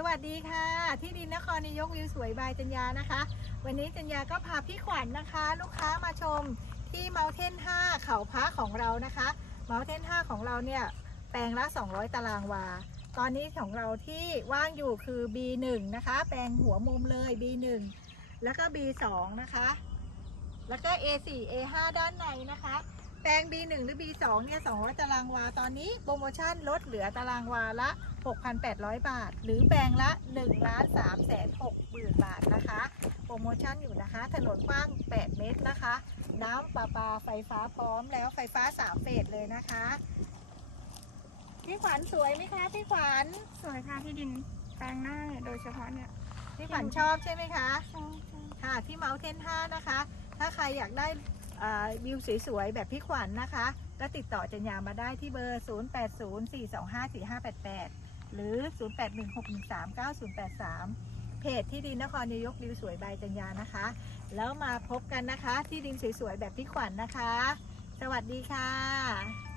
สวัสดีค่ะ ที่ดินนครนายกวิวสวยบายจัญญานะคะ วันนี้จัญญาก็พาพี่ขวัญนะคะ ลูกค้ามาชมที่เมาเทน5เขาพระของเรานะคะเมาเทน5ของเราเนี่ยแปลงละ 200 ตารางวา ตอนนี้ของเราที่ว่างอยู่คือ B1 นะคะ แปลงหัวมุมเลย B1 แล้วก็ B2 นะคะ แล้วก็ A4 A5 ด้านในนะคะ แปลง B1 หรือ B2 เนี่ย200 ตารางวา ตอนนี้โปรโมชั่นลดเหลือตารางวาละ 6,800 บาท หรือแปลงละ1ล้าน3แสน6หมื่นบาทนะคะ โปรโมชั่นอยู่นะคะ ถนนกว้าง 8 เมตรนะคะ น้ำประปาไฟฟ้าพร้อมแล้วไฟฟ้า 3 เฟสเลยนะคะ พี่ขวัญสวยไหมคะ พี่ขวัญสวยค่ะที่ดินแปลงหน้าเนี่ยโดยเฉพาะเนี่ยพี่ขวัญชอบใช่ไหมคะใช่ใช่ค่ะที่เมาเทน5นะคะ ถ้าใครอยากได้อ่า วิวสวยๆ แบบพี่ขวัญนะคะ ก็ติดต่อจัญญามาได้ที่เบอร์ 0804254588 หรือ 0816139083 เพจที่ดินนครนายกวิวสวยบายจัญญานะคะ แล้วมาพบกันนะคะที่ดินสวยๆ แบบพี่ขวัญนะคะ สวัสดีค่ะ